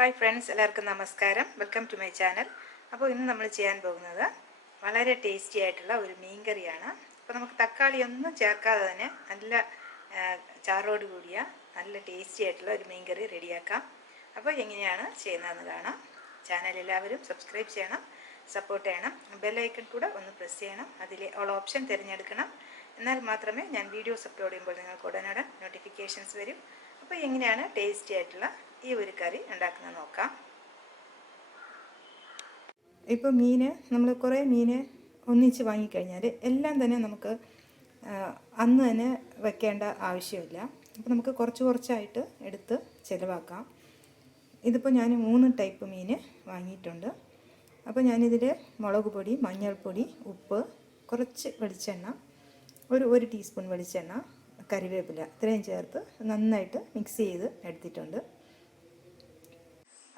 Hi friends, എല്ലാവർക്കും നമസ്കാരം. Welcome to my channel. അപ്പോൾ ഇന്ന് നമ്മൾ ചെയ്യാൻ പോകുന്നത് വളരെ ടേസ്റ്റി ആയിട്ടുള്ള ഒരു മീൻ കറിയാണ്. അപ്പോൾ നമുക്ക് തക്കാളി ഒന്നും ചേർക്കാതെ തന്നെ നല്ല ചാറോട് കൂടിയ നല്ല ടേസ്റ്റി ആയിട്ടുള്ള ഒരു മീൻ കറി റെഡിയാക്കാം. അപ്പോൾ എങ്ങനെയാണ് ചെയ്യുന്നതെന്ന് കാണാം. ചാനൽ എല്ലാവരും സബ്സ്ക്രൈബ് ചെയ്യണം, സപ്പോർട്ട് ചെയ്യണം. ബെല്ലൈക്കൺ കൂടെ ഒന്ന് പ്രസ് ചെയ്യണം. അതിൽ ഓൾ ഓപ്ഷൻ തിരഞ്ഞെടുക്കണം. എന്നാൽ മാത്രമേ ഞാൻ വീഡിയോസ് അപ്ലോഡ് ചെയ്യുമ്പോൾ നിങ്ങൾക്ക് ഉടനടി നോട്ടിഫിക്കേഷൻസ് വരും. അപ്പോൾ എങ്ങനെയാണ് ടേസ്റ്റി ആയിട്ടുള്ള ഈ ഒരു കറി ഉണ്ടാക്കുന്നത് നോക്കാം. ഇപ്പോൾ മീൻ നമ്മൾ കുറേ മീൻ ഒന്നിച്ച് വാങ്ങിക്കഴിഞ്ഞാൽ എല്ലാം തന്നെ നമുക്ക് അന്ന് തന്നെ വെക്കേണ്ട ആവശ്യമില്ല. അപ്പോൾ നമുക്ക് കുറച്ച് കുറച്ചായിട്ട് എടുത്ത് ചിലവാക്കാം. ഇതിപ്പോൾ ഞാൻ 3 ടൈപ്പ് മീൻ വാങ്ങിയിട്ടുണ്ട്. അപ്പോൾ ഞാനിതിൽ മുളക് പൊടി, മഞ്ഞൾപ്പൊടി, ഉപ്പ്, കുറച്ച് വെളിച്ചെണ്ണ, ഒരു ടീസ്പൂൺ വെളിച്ചെണ്ണ, കറിവേപ്പില ഇത്രയും ചേർത്ത് നന്നായിട്ട് മിക്സ് ചെയ്ത് എടുത്തിട്ടുണ്ട്.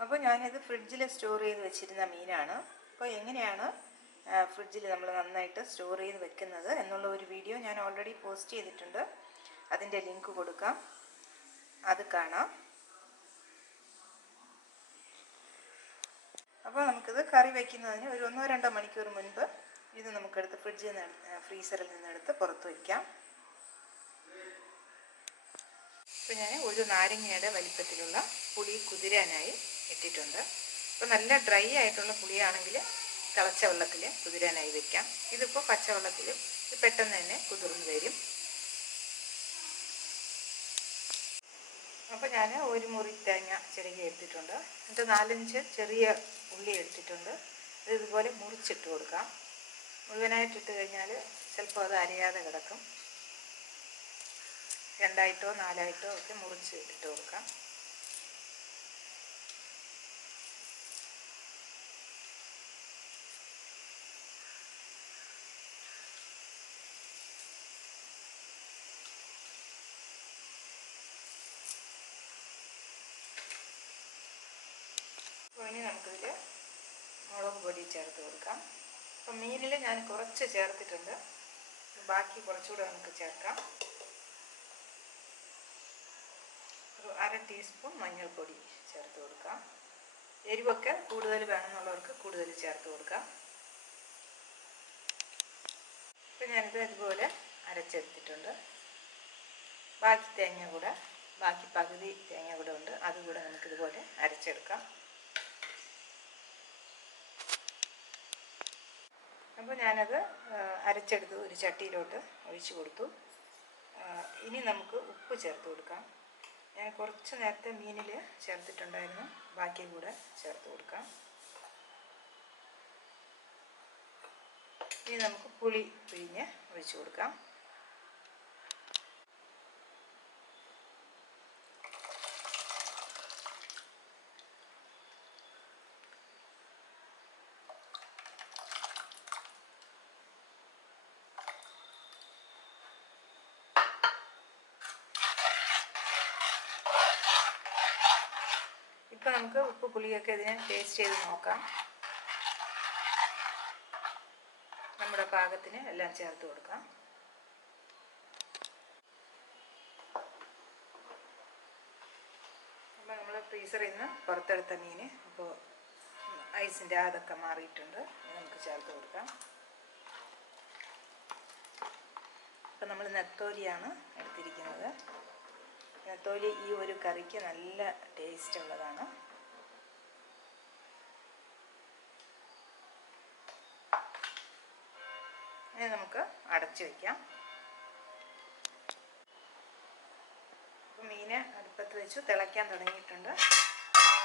അപ്പോൾ ഞാനിത് ഫ്രിഡ്ജിൽ സ്റ്റോർ ചെയ്ത് വെച്ചിരുന്ന മീനാണ്. അപ്പോൾ എങ്ങനെയാണ് ഫ്രിഡ്ജിൽ നമ്മൾ നന്നായിട്ട് സ്റ്റോർ ചെയ്ത് വെക്കുന്നത് എന്നുള്ള ഒരു വീഡിയോ ഞാൻ ഓൾറെഡി പോസ്റ്റ് ചെയ്തിട്ടുണ്ട്. അതിൻ്റെ ലിങ്ക് കൊടുക്കാം, അത് കാണാം. അപ്പോൾ നമുക്കിത് കറി വയ്ക്കുന്നതിന് ഒരു 1-2 മണിക്കൂർ മുൻപ് ഇത് നമുക്കെടുത്ത് ഫ്രീസറിൽ നിന്നെടുത്ത് പുറത്ത് വയ്ക്കാം. ഇപ്പോൾ ഞാൻ ഒരു നാരങ്ങയുടെ വലിപ്പത്തിലുള്ള പുളി കുതിരാനായി ഇട്ടിട്ടുണ്ട്. അപ്പോൾ നല്ല ഡ്രൈ ആയിട്ടുള്ള പുളിയാണെങ്കിൽ തിളച്ച വെള്ളത്തിൽ കുതിരാനായി വെക്കാം. ഇതിപ്പോൾ പച്ചവെള്ളത്തിൽ പെട്ടെന്ന് തന്നെ കുതിർന്ന് വരും. അപ്പോൾ ഞാൻ ഒരു മുറി തേങ്ങ ചിരകി എടുത്തിട്ടുണ്ട്. എന്നിട്ട് 4-5 ചെറിയ ഉള്ളി എടുത്തിട്ടുണ്ട്. ഇതുപോലെ മുറിച്ചിട്ട് കൊടുക്കാം. മുഴുവനായിട്ടിട്ട് കഴിഞ്ഞാൽ ചിലപ്പോൾ അത് അരയാതെ കിടക്കും. 2ആയിട്ടോ 4ആയിട്ടോ ഒക്കെ മുറിച്ച് ഇട്ട് കൊടുക്കാം. അപ്പോൾ ഇനി നമുക്കിതിൽ മുളക് പൊടി ചേർത്ത് കൊടുക്കാം. അപ്പോൾ മീനിൽ ഞാൻ കുറച്ച് ചേർത്തിട്ടുണ്ട്, ബാക്കി കുറച്ചുകൂടെ നമുക്ക് ചേർക്കാം. ഒരു 1/2 ടീസ്പൂൺ മഞ്ഞൾപ്പൊടി ചേർത്ത് കൊടുക്കാം. എരിവൊക്കെ കൂടുതൽ വേണമെന്നുള്ളവർക്ക് കൂടുതൽ ചേർത്ത് കൊടുക്കാം. അപ്പോൾ ഞാനിത് ഇതുപോലെ അരച്ചെടുത്തിട്ടുണ്ട്. ബാക്കി പകുതി തേങ്ങ കൂടെ ഉണ്ട്, അതുകൂടെ നമുക്കിതുപോലെ അരച്ചെടുക്കാം. അപ്പോൾ ഞാനത് അരച്ചെടുത്ത് ഒരു ചട്ടിയിലോട്ട് ഒഴിച്ച് കൊടുത്തു. ഇനി നമുക്ക് ഉപ്പ് ചേർത്ത് കൊടുക്കാം. ഞാൻ കുറച്ച് നേരത്തെ മീനിൽ ചേർത്തിട്ടുണ്ടായിരുന്നു, ബാക്കി കൂടെ ചേർത്ത് കൊടുക്കാം. ഇനി നമുക്ക് പുളി പിഴിഞ്ഞ് ഒഴിച്ച് കൊടുക്കാം. ഇപ്പോൾ നമുക്ക് ഉപ്പ് പുളിയൊക്കെ ഇതിനെ ടേസ്റ്റ് ചെയ്ത് നോക്കാം. നമ്മുടെ പാകത്തിന് എല്ലാം ചേർത്ത് കൊടുക്കാം. അപ്പോൾ നമ്മൾ ഫ്രീസറിൽ നിന്ന് പുറത്തെടുത്ത മീൻ അപ്പോൾ ഐസിൻ്റെ അതൊക്കെ മാറിയിട്ടുണ്ട്. നമുക്ക് ചേർത്ത് കൊടുക്കാം. അപ്പോൾ നമ്മൾ നെത്തോലിയാണ് എടുത്തിരിക്കുന്നത്. നെത്തോലി ഈ ഒരു കറിക്ക് നല്ല ടേസ്റ്റ് ഉള്ളതാണ്. ഇനി നമുക്ക് അടച്ച് വയ്ക്കാം. അപ്പോൾ മീൻ അടുപ്പത്ത് വെച്ച് തിളയ്ക്കാൻ തുടങ്ങിയിട്ടുണ്ട്.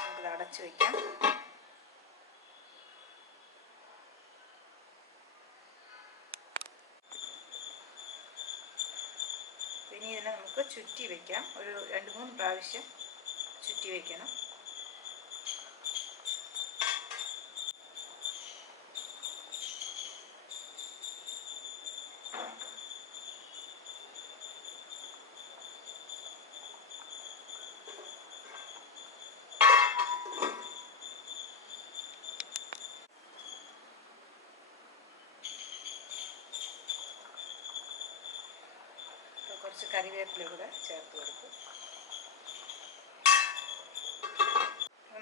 നമുക്കിത് അടച്ച് വയ്ക്കാം. ഇനി ഇതിനെ നമുക്ക് ചുറ്റി വയ്ക്കാം. ഒരു 2-3 പ്രാവശ്യം ചുറ്റി വയ്ക്കണം. കുറച്ച് കറിവേപ്പില കൂടെ ചേർത്ത് കൊടുക്കും.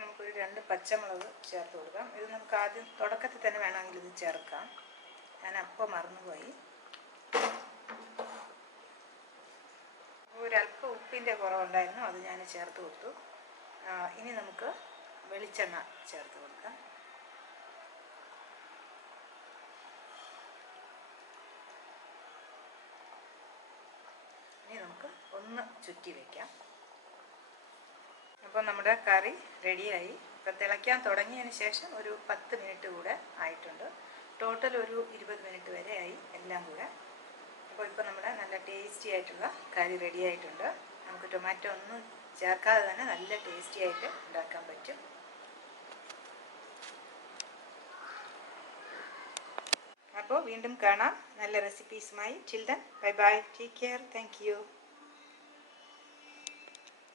നമുക്കൊരു പച്ചമുളക് ചേർത്ത് കൊടുക്കാം. ഇത് നമുക്ക് ആദ്യം തുടക്കത്തിൽ തന്നെ വേണമെങ്കിൽ ഇത് ചേർക്കാം. ഞാൻ അപ്പം മറന്നുപോയി. ഒരല്പം ഉപ്പിൻ്റെ കുറവുണ്ടായിരുന്നു, അത് ഞാൻ ചേർത്ത് കൊടുത്തു. ഇനി നമുക്ക് വെളിച്ചെണ്ണ ചേർത്ത് കൊടുക്കാം. ഇനി നമുക്ക് ഒന്ന് ചുറ്റി വയ്ക്കാം. അപ്പോൾ നമ്മുടെ കറി റെഡിയായി. ഇപ്പം തിളയ്ക്കാൻ തുടങ്ങിയതിന് ശേഷം ഒരു 10 മിനിറ്റ് കൂടെ ആയിട്ടുണ്ട്. ടോട്ടൽ ഒരു 20 മിനിറ്റ് വരെ ആയി എല്ലാം കൂടെ. അപ്പോൾ ഇപ്പോൾ നമ്മുടെ നല്ല ടേസ്റ്റി ആയിട്ടുള്ള കറി റെഡി ആയിട്ടുണ്ട്. നമുക്ക് ടൊമാറ്റോ ഒന്നും ചേർക്കാതെ തന്നെ നല്ല ടേസ്റ്റി ആയിട്ട് ഉണ്ടാക്കാൻ പറ്റും. അപ്പോൾ വീണ്ടും കാണാം നല്ല റെസിപ്പീസുമായി. Till then bye bye, take care, thank U.